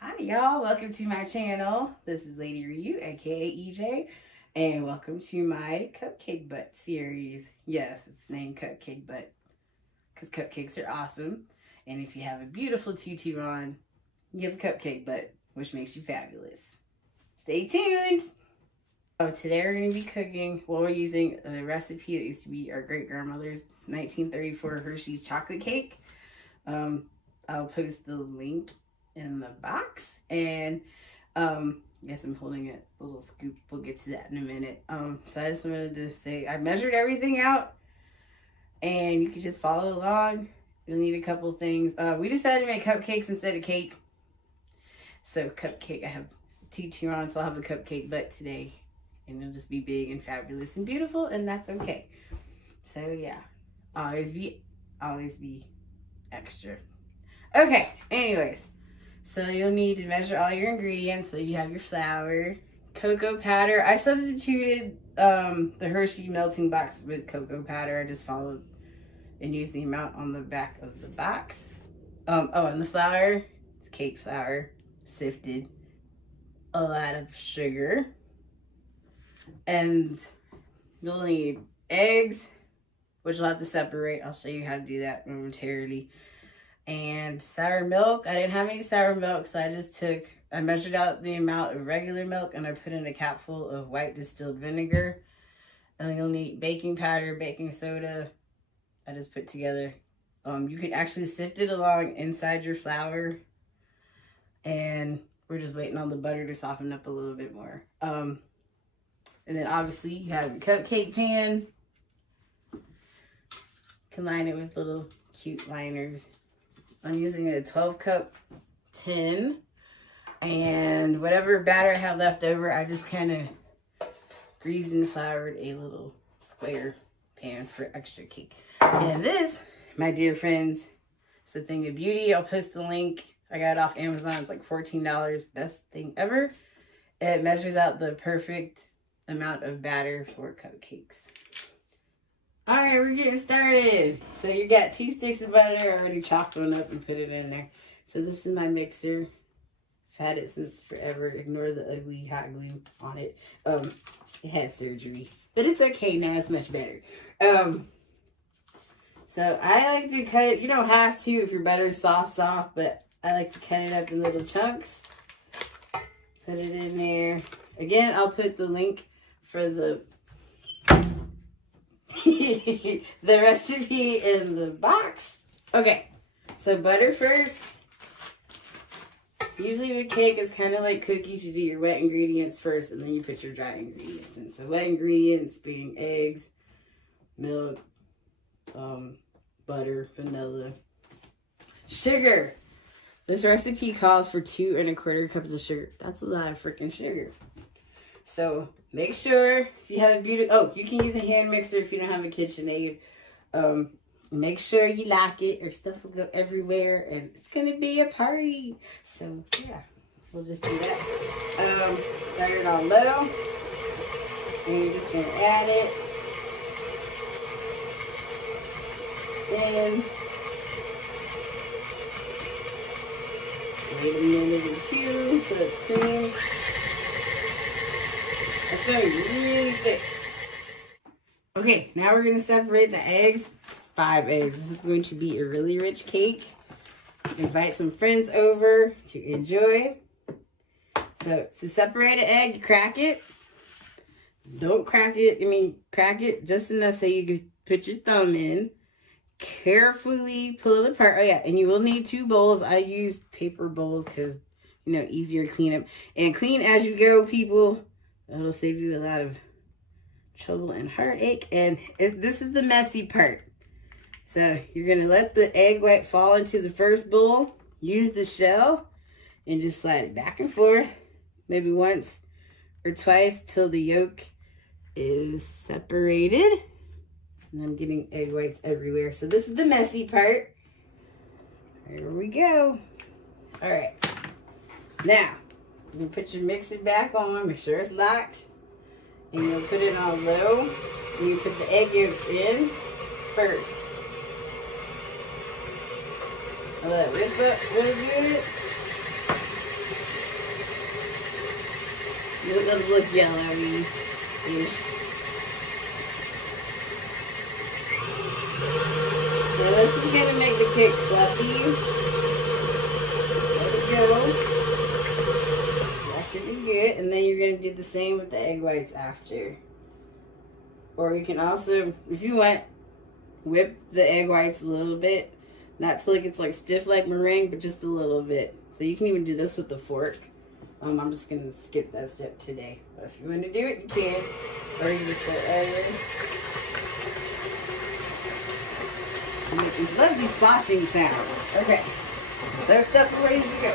Hi y'all, welcome to my channel. This is Lady Ryu, aka EJ, and welcome to my cupcake butt series. Yes, it's named Cupcake Butt because cupcakes are awesome, and if you have a beautiful tutu on, you have a cupcake butt, which makes you fabulous. Stay tuned! Today we're going to be cooking, we're using a recipe that used to be our great-grandmother's. It's 1934 Hershey's chocolate cake. I'll post the link in the box, and yes, I'm holding it a little scoop. We'll get to that in a minute. So I just wanted to say I measured everything out, and you can just follow along. You'll need a couple things. We decided to make cupcakes instead of cake. So cupcake, I have tutu on, so I'll have a cupcake butt today, and it'll just be big and fabulous and beautiful, and that's okay. So yeah, always be extra. Okay, anyways. So you'll need to measure all your ingredients. So you have your flour, cocoa powder. I substituted the Hershey melting box with cocoa powder. I just followed and used the amount on the back of the box. And the flour, it's cake flour, sifted. A lot of sugar. And you'll need eggs, which you'll have to separate. I'll show you how to do that momentarily. And sour milk. I didn't have any sour milk, so I measured out the amount of regular milk, and I put in a capful of white distilled vinegar. And then you'll need baking powder, baking soda. I just put together. You can actually sift it along inside your flour. And we're just waiting on the butter to soften up a little bit more. And then obviously you have your cupcake pan. You can line it with little cute liners. I'm using a 12-cup tin, and whatever batter I have left over, I just kind of greased and floured a little square pan for extra cake. And this, my dear friends, is a thing of beauty. I'll post the link. I got it off Amazon. It's like $14. Best thing ever. It measures out the perfect amount of batter for cupcakes. Alright, we're getting started. So you got 2 sticks of butter. I already chopped one up and put it in there. So this is my mixer. I've had it since forever. Ignore the ugly hot glue on it. It had surgery, but it's okay now. It's much better. So I like to cut it. You don't have to if your butter is soft, but I like to cut it up in little chunks. Put it in there. Again, I'll put the link for the the recipe in the box. Okay, so butter first. Usually with cake, it's kind of like cookies. You do your wet ingredients first, and then you put your dry ingredients in. So wet ingredients being eggs, milk, butter, vanilla, sugar. This recipe calls for 2 1/4 cups of sugar. That's a lot of freaking sugar. So make sure if you have a beautiful, you can use a hand mixer if you don't have a KitchenAid. Make sure you lock it or stuff will go everywhere and it's going to be a party. So yeah, we'll just do that. Start it on low and you're just going to add it. Then wait a minute or 2 so it's cream. It's going to be really thick. Okay, now we're going to separate the eggs. 5 eggs. This is going to be a really rich cake. Invite some friends over to enjoy. So, to separate an egg, you crack it. Don't crack it. Crack it just enough so you can put your thumb in. Carefully pull it apart. Oh, yeah, and you will need 2 bowls. I use paper bowls because, easier to clean up. And clean as you go, people. It'll save you a lot of trouble and heartache. And this is the messy part. So you're going to let the egg white fall into the first bowl. Use the shell and just slide it back and forth. Maybe once or twice till the yolk is separated. And I'm getting egg whites everywhere. So this is the messy part. Here we go. All right. Now, you put your mixer back on, make sure it's locked, and you'll put it on low, and you put the egg yolks in first. Let that whip up real good. them to look yellowy-ish. Now this is going to make the cake fluffy. Let it go. That should be good. And then you're going to do the same with the egg whites after. Or you can also, if you want, whip the egg whites a little bit. Not till it gets like stiff like meringue, but just a little bit. So you can even do this with the fork. I'm just going to skip that step today. But if you want to do it, you can. Or you can just go over. And make these lovely sloshing sounds. Okay. There's stuff ready to go.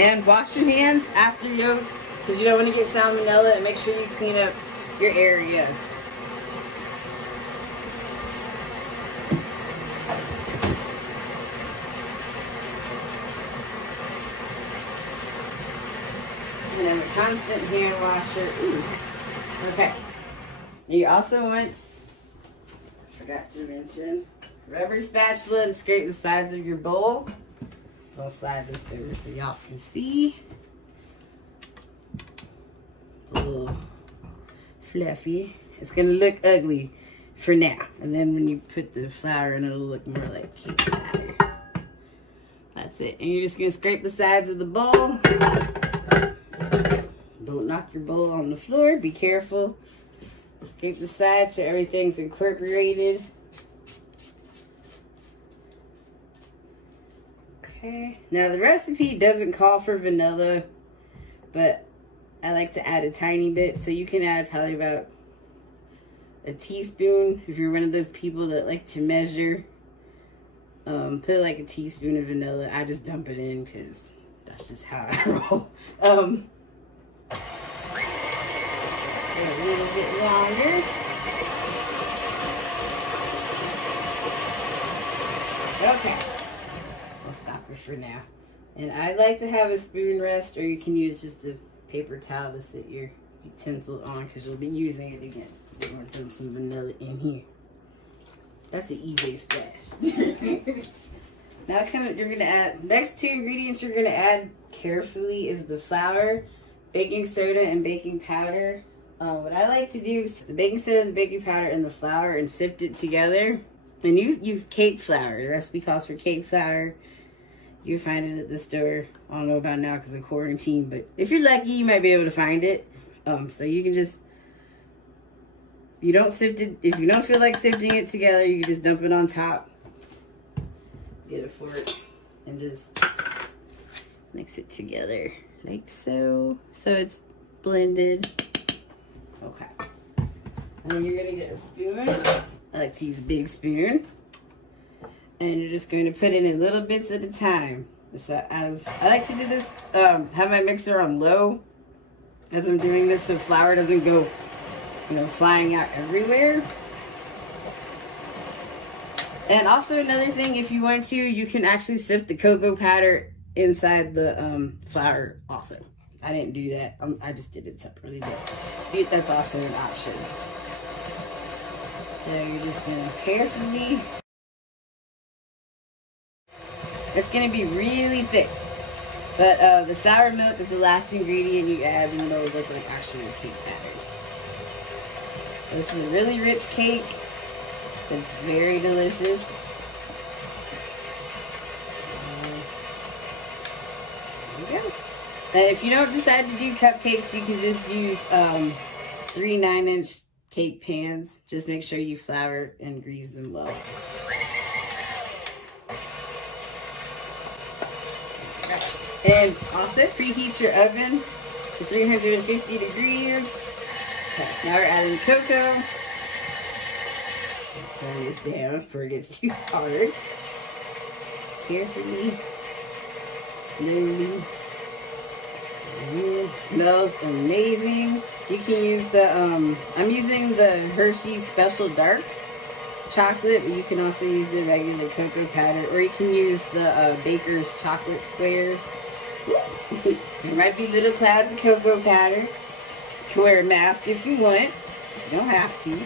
And wash your hands after yolk, because you don't want to get salmonella, and make sure you clean up your area. And then a constant hand washer. Ooh. Okay. You also want, I forgot to mention, rubber spatula to scrape the sides of your bowl. I'll slide this over so y'all can see. It's a little fluffy. It's gonna look ugly for now. And then when you put the flour in, it'll look more like cake batter. That's it. And you're just gonna scrape the sides of the bowl. Don't knock your bowl on the floor. Be careful. Scrape the sides so everything's incorporated. Okay. Now the recipe doesn't call for vanilla, but I like to add a tiny bit. So you can add probably about a teaspoon if you're one of those people that like to measure. Put like a teaspoon of vanilla. I just dump it in because that's just how I roll. A little bit longer. Okay. We'll stop it for now. And I like to have a spoon rest, or you can use just a paper towel to sit your utensil on because you'll be using it again. We're going to throw some vanilla in here. That's the EJ splash. Now you're going to add, next two ingredients you're going to add carefully is the flour, baking soda, and baking powder. What I like to do is the baking soda, the baking powder, and the flour and sift it together. And use cake flour. The recipe calls for cake flour. You can find it at the store. I don't know about now because of quarantine, but if you're lucky, you might be able to find it. So you can just, you don't sift it. If you don't feel like sifting it together, you can just dump it on top. Get a fork and just mix it together like so. So it's blended. Okay. And then you're going to get a spoon. I like to use a big spoon. And you're just going to put it in little bits at a time. So as I like to do this, have my mixer on low as I'm doing this so flour doesn't go, flying out everywhere. And also another thing, if you want to, you can actually sift the cocoa powder inside the flour also. I didn't do that. I just did it separately, but that's also an option. So you're just going to carefully. It's going to be really thick. But the sour milk is the last ingredient you add, and it'll look like actual cake batter. So this is a really rich cake. It's very delicious. There we go. And if you don't decide to do cupcakes, you can just use 3 9-inch cake pans. Just make sure you flour and grease them well. And also preheat your oven to 350 degrees. Okay, now we're adding cocoa. Turn this down before it gets too hard. Carefully, slowly. It smells amazing. You can use the, I'm using the Hershey Special Dark chocolate, but you can also use the regular cocoa powder, or you can use the Baker's chocolate squares. There might be little clouds of cocoa powder. You can wear a mask if you want. You don't have to.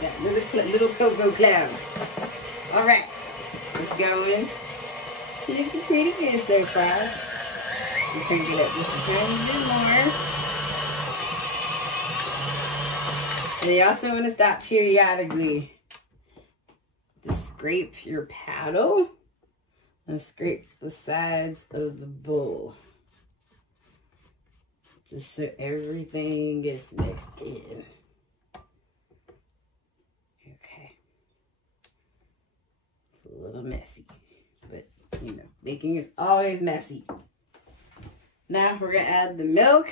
Got little cocoa clouds. All right, let's go in. Looking pretty good so far. You crank it up just a tiny bit more. And you also want to stop periodically. Just scrape your paddle and scrape the sides of the bowl. Just so everything gets mixed in. Okay. It's a little messy, but you know, baking is always messy. Now we're gonna add the milk,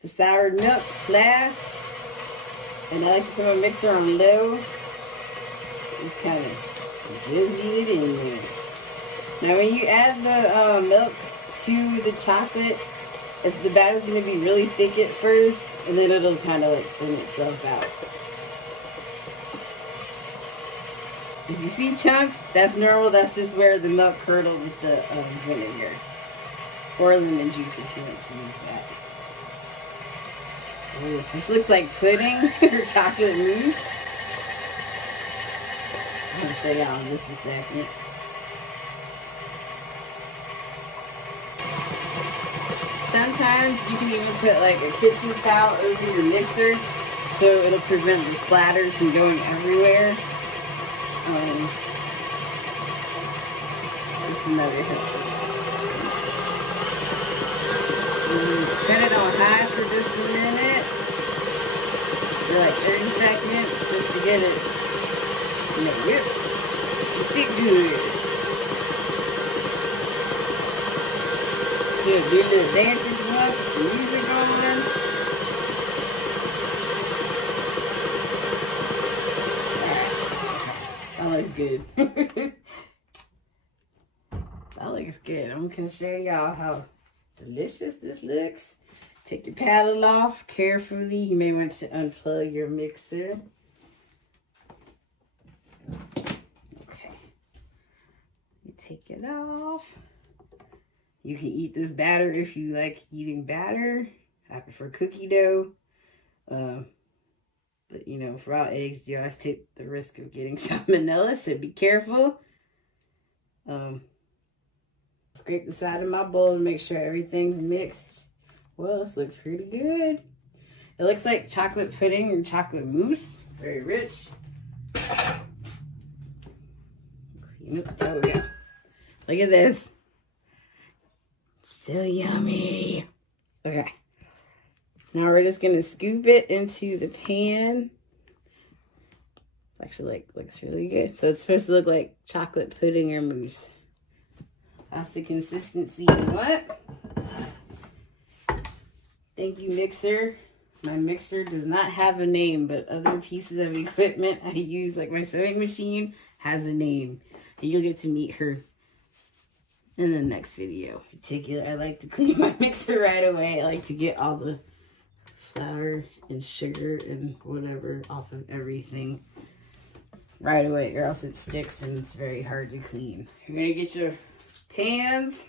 the soured milk last. And I like to put my mixer on low. Just kind of drizzle it in there. Now when you add the milk to the chocolate, the batter's going to be really thick at first, and then it'll kind of like thin itself out. If you see chunks, that's normal. That's just where the milk curdled with the vinegar. Or lemon juice if you want to use that. Ooh, this looks like pudding or chocolate mousse. I'm going to show y'all in just a second. Sometimes you can even put like a kitchen towel over your mixer so it'll prevent the splatters from going everywhere. That's another help. Turn it on high for just a minute, for like 30 seconds, just to get it, you know, whipped. Get good. Good, do a little dancing if you want, some music on. Alright, that looks good. That looks good. I'm gonna show y'all how delicious this looks. Take your paddle off carefully. You may want to unplug your mixer. Okay. You take it off. You can eat this batter if you like eating batter. I prefer cookie dough. But you know, for raw eggs, you always take the risk of getting salmonella, so be careful. Scrape the side of my bowl to make sure everything's mixed. Well, this looks pretty good. It looks like chocolate pudding or chocolate mousse. Very rich. Clean up. There we go. Look at this. So yummy. Okay. Now we're just going to scoop it into the pan. It's actually looks really good. So it's supposed to look like chocolate pudding or mousse. That's the consistency you want. Thank you, mixer. My mixer does not have a name, but other pieces of equipment I use, like my sewing machine, has a name. And you'll get to meet her in the next video. In particular, I like to clean my mixer right away. I like to get all the flour and sugar and whatever off of everything right away, or else it sticks and it's very hard to clean. You're going to get your pans.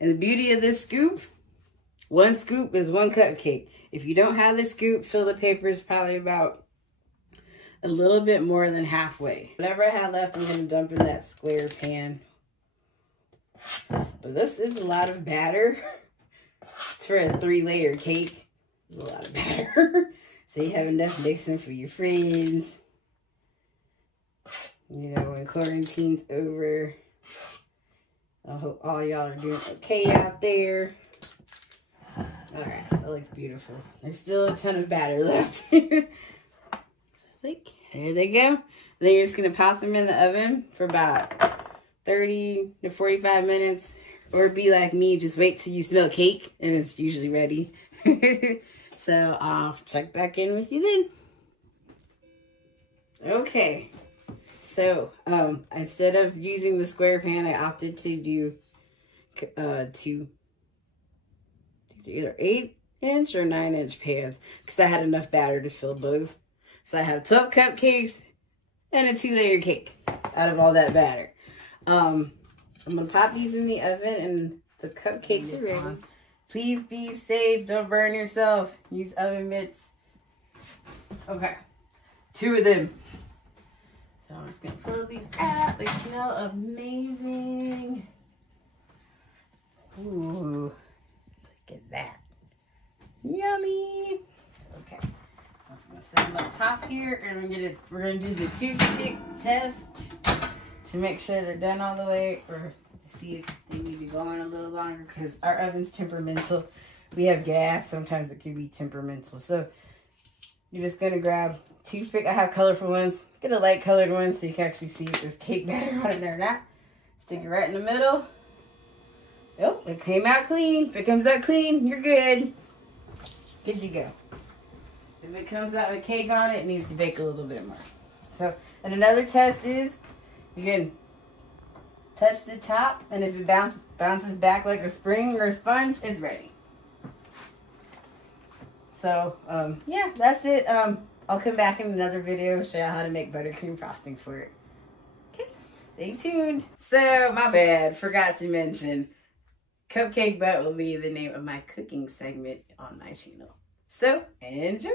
And the beauty of this scoop, one scoop is one cupcake. If you don't have the scoop, fill the paper is probably about a little bit more than halfway. Whatever I have left, I'm going to dump in that square pan. But this is a lot of batter. It's for a 3-layer cake. It's a lot of batter. So you have enough mixing for your friends. You know, when quarantine's over. I hope all y'all are doing okay out there. Alright, that looks beautiful. There's still a ton of batter left. So there they go. Then you're just going to pop them in the oven for about 30 to 45 minutes. Or be like me, just wait till you smell cake and it's usually ready. So I'll check back in with you then. Okay. So instead of using the square pan, I opted to do either 8-inch or 9-inch pans because I had enough batter to fill both. So I have 12 cupcakes and a 2-layer cake out of all that batter. I'm going to pop these in the oven and the cupcakes are ready. Please be safe. Don't burn yourself. Use oven mitts. Okay. 2 of them. So I'm just going to pull these out. They smell amazing. Ooh. yummy. Okay, I'm gonna set them up top here, and we're gonna do the toothpick test to make sure they're done all the way, or to see if they need to go on a little longer, because our oven's temperamental. We have gas, sometimes it can be temperamental. So you're just gonna grab toothpick. I have colorful ones. Get a light colored one so you can actually see if there's cake batter on it or not. Stick it right in the middle. Oh, it came out clean. If it comes out clean, you're good. Good to go. If it comes out with cake on it, it needs to bake a little bit more. So, and another test is, you can touch the top, and if it bounces back like a spring or a sponge, it's ready. So, yeah, that's it. I'll come back in another video, show you how to make buttercream frosting for it. Okay, stay tuned. So, my bad, forgot to mention, Cupcake Butt will be the name of my cooking segment on my channel. So, enjoy.